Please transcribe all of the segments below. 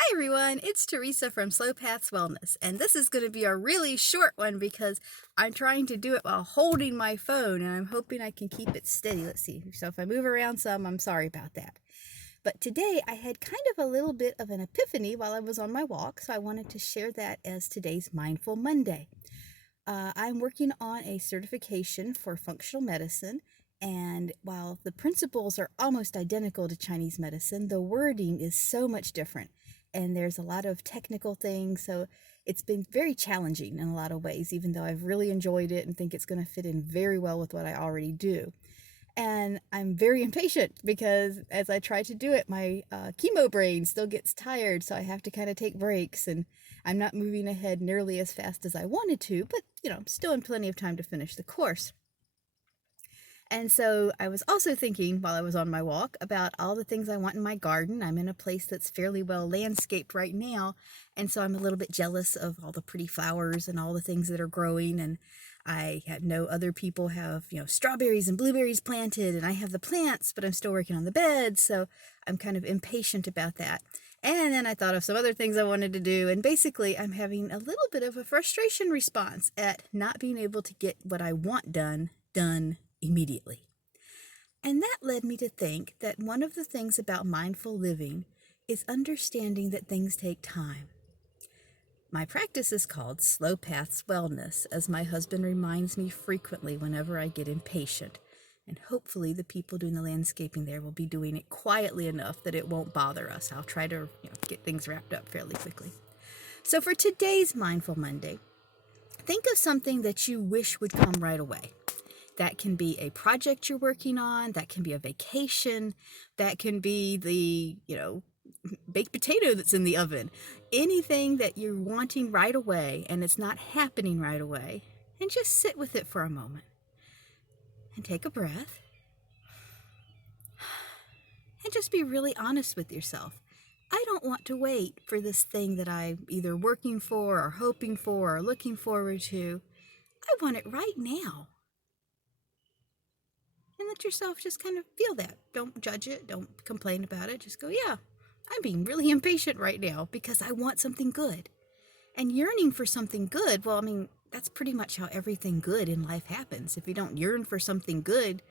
Hi everyone, it's Teresa from Slow Paths Wellness, and this is going to be a really short one because I'm trying to do it while holding my phone, and I'm hoping I can keep it steady. Let's see. So if I move around some, I'm sorry about that. But today I had kind of a little bit of an epiphany while I was on my walk, so I wanted to share that as today's Mindful Monday. I'm working on a certification for functional medicine, and while the principles are almost identical to Chinese medicine, the wording is so much different. And there's a lot of technical things, so it's been very challenging in a lot of ways, even though I've really enjoyed it and think it's going to fit in very well with what I already do. And I'm very impatient because as I try to do it, my chemo brain still gets tired, so I have to kind of take breaks, and I'm not moving ahead nearly as fast as I wanted to, but I'm still in plenty of time to finish the course. And so I was also thinking while I was on my walk about all the things I want in my garden. I'm in a place that's fairly well landscaped right now, and so I'm a little bit jealous of all the pretty flowers and all the things that are growing. And I know other people have, strawberries and blueberries planted, and I have the plants, but I'm still working on the beds, so I'm kind of impatient about that. And then I thought of some other things I wanted to do, and basically I'm having a little bit of a frustration response at not being able to get what I want done immediately. And that led me to think that one of the things about mindful living is understanding that things take time. My practice is called Slow Paths Wellness, as my husband reminds me frequently whenever I get impatient. And hopefully the people doing the landscaping there will be doing it quietly enough that it won't bother us. I'll try to get things wrapped up fairly quickly. So for today's Mindful Monday, think of something that you wish would come right away. That can be a project you're working on, that can be a vacation, that can be the, baked potato that's in the oven. Anything that you're wanting right away and it's not happening right away, and just sit with it for a moment. And take a breath. And just be really honest with yourself. I don't want to wait for this thing that I'm either working for or hoping for or looking forward to. I want it right now. And let yourself just kind of feel that. Don't judge it. Don't complain about it. Just go, yeah, I'm being really impatient right now because I want something good. And yearning for something good, well, that's pretty much how everything good in life happens. If you don't yearn for something good,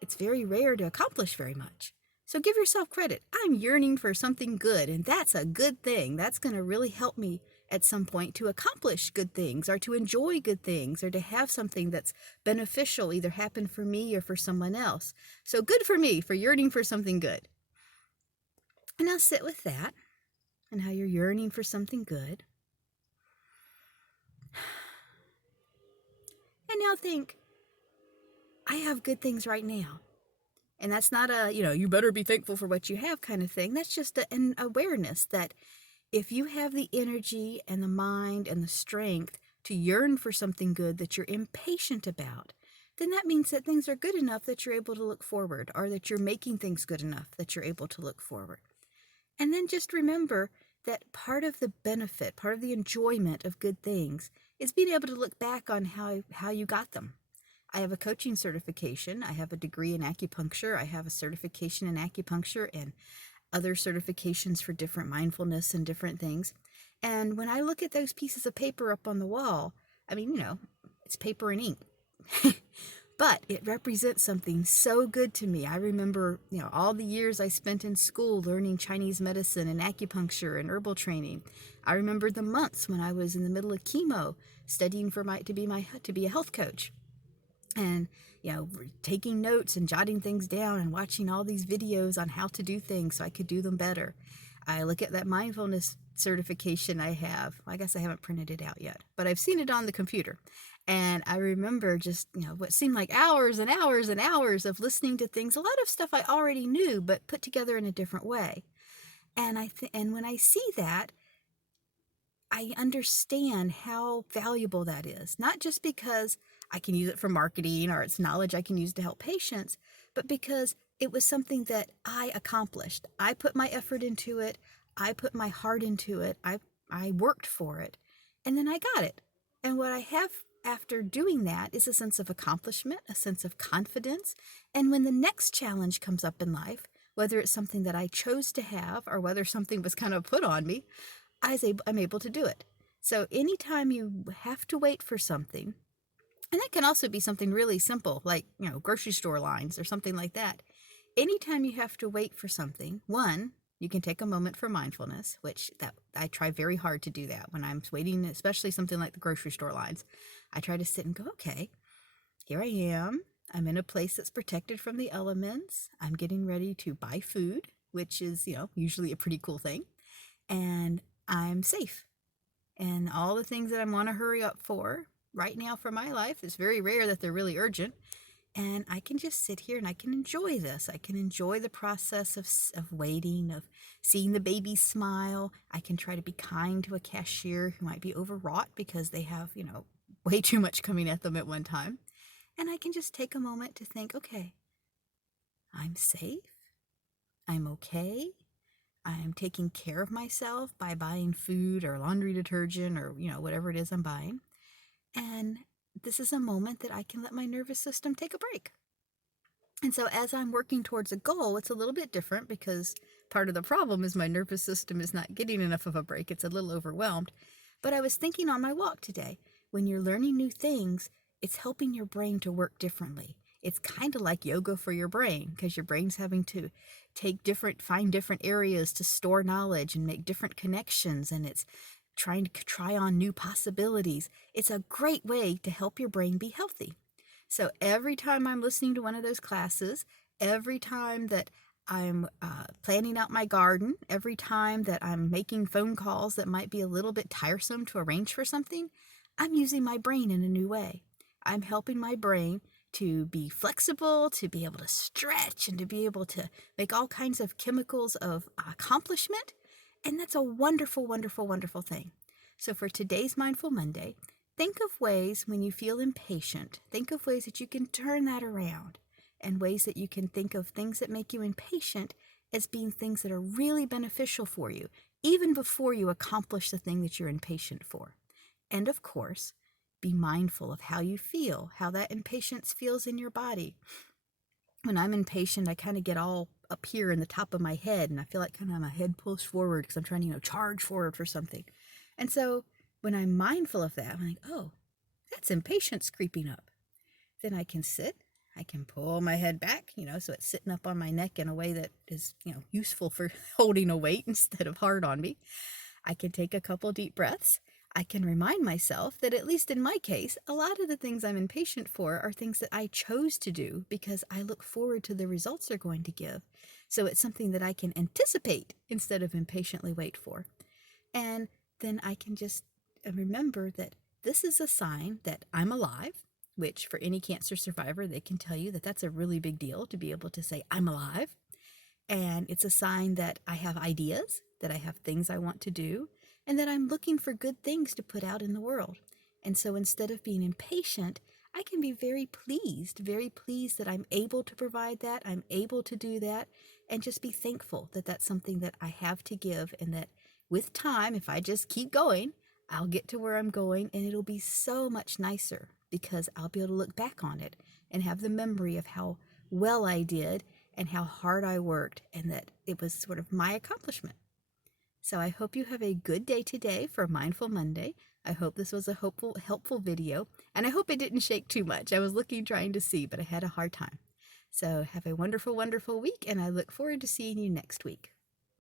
it's very rare to accomplish very much. So give yourself credit. I'm yearning for something good, and that's a good thing. That's going to really help me at some point to accomplish good things or to enjoy good things or to have something that's beneficial either happen for me or for someone else. So good for me for yearning for something good. And now sit with that and how you're yearning for something good. And now think, I have good things right now. And that's not a, you better be thankful for what you have kind of thing. That's just an awareness that if you have the energy and the mind and the strength to yearn for something good that you're impatient about, then that means that things are good enough that you're able to look forward, or that you're making things good enough that you're able to look forward. And then just remember that part of the benefit, part of the enjoyment of good things is being able to look back on how you got them. I have a coaching certification. I have a degree in acupuncture. I have a certification in acupuncture and other certifications for different mindfulness and different things. And when I look at those pieces of paper up on the wall, it's paper and ink. But it represents something so good to me. I remember, all the years I spent in school learning Chinese medicine and acupuncture and herbal training. I remember the months when I was in the middle of chemo studying to be a health coach. And taking notes and jotting things down and watching all these videos on how to do things so I could do them better. I look at that mindfulness certification I have. I guess I haven't printed it out yet, but I've seen it on the computer. And I remember just, what seemed like hours and hours and hours of listening to things, a lot of stuff I already knew, but put together in a different way. And and when I see that, I understand how valuable that is, not just because I can use it for marketing or it's knowledge I can use to help patients, but because it was something that I accomplished. I put my effort into it. I put my heart into it. I worked for it, and then I got it. And what I have after doing that is a sense of accomplishment, a sense of confidence. And when the next challenge comes up in life, whether it's something that I chose to have or whether something was kind of put on me, I'm able to do it. So anytime you have to wait for something, and that can also be something really simple, like, grocery store lines or something like that. Anytime you have to wait for something, one, you can take a moment for mindfulness, which that I try very hard to do that when I'm waiting, especially something like the grocery store lines. I try to sit and go, okay, here I am. I'm in a place that's protected from the elements. I'm getting ready to buy food, which is, usually a pretty cool thing. And I'm safe. And all the things that I want to hurry up for right now for my life, it's very rare that they're really urgent. And I can just sit here and I can enjoy this. I can enjoy the process of waiting, of seeing the baby smile. I can try to be kind to a cashier who might be overwrought because they have, way too much coming at them at one time. And I can just take a moment to think, okay, I'm safe. I'm okay. I'm taking care of myself by buying food or laundry detergent or, whatever it is I'm buying. And this is a moment that I can let my nervous system take a break. And so as I'm working towards a goal, it's a little bit different because part of the problem is my nervous system is not getting enough of a break. It's a little overwhelmed. But I was thinking on my walk today, when you're learning new things, it's helping your brain to work differently. It's kind of like yoga for your brain because your brain's having to find different areas to store knowledge and make different connections, and it's trying to try on new possibilities. It's a great way to help your brain be healthy. So every time I'm listening to one of those classes, every time that I'm planning out my garden, every time that I'm making phone calls that might be a little bit tiresome to arrange for something, I'm using my brain in a new way. I'm helping my brain to be flexible, to be able to stretch, and to be able to make all kinds of chemicals of accomplishment. And that's a wonderful, wonderful, wonderful thing. So for today's Mindful Monday, think of ways when you feel impatient. Think of ways that you can turn that around, and ways that you can think of things that make you impatient as being things that are really beneficial for you, even before you accomplish the thing that you're impatient for. And of course, be mindful of how you feel, how that impatience feels in your body. When I'm impatient, I kind of get all up here in the top of my head, and I feel like kind of my head pulls forward because I'm trying to, charge forward for something. And so when I'm mindful of that, I'm like, oh, that's impatience creeping up. Then I can sit, I can pull my head back, so it's sitting up on my neck in a way that is, useful for holding a weight instead of hard on me. I can take a couple deep breaths. I can remind myself that, at least in my case, a lot of the things I'm impatient for are things that I chose to do because I look forward to the results they're going to give. So it's something that I can anticipate instead of impatiently wait for. And then I can just remember that this is a sign that I'm alive, which for any cancer survivor, they can tell you that that's a really big deal to be able to say, I'm alive. And it's a sign that I have ideas, that I have things I want to do, and that I'm looking for good things to put out in the world. And so instead of being impatient, I can be very pleased that I'm able to provide that, I'm able to do that, and just be thankful that that's something that I have to give, and that with time, if I just keep going, I'll get to where I'm going, and it'll be so much nicer because I'll be able to look back on it and have the memory of how well I did and how hard I worked, and that it was sort of my accomplishment. So I hope you have a good day today for Mindful Monday. I hope this was a helpful video, and I hope it didn't shake too much. I was trying to see, but I had a hard time. So have a wonderful, wonderful week, and I look forward to seeing you next week.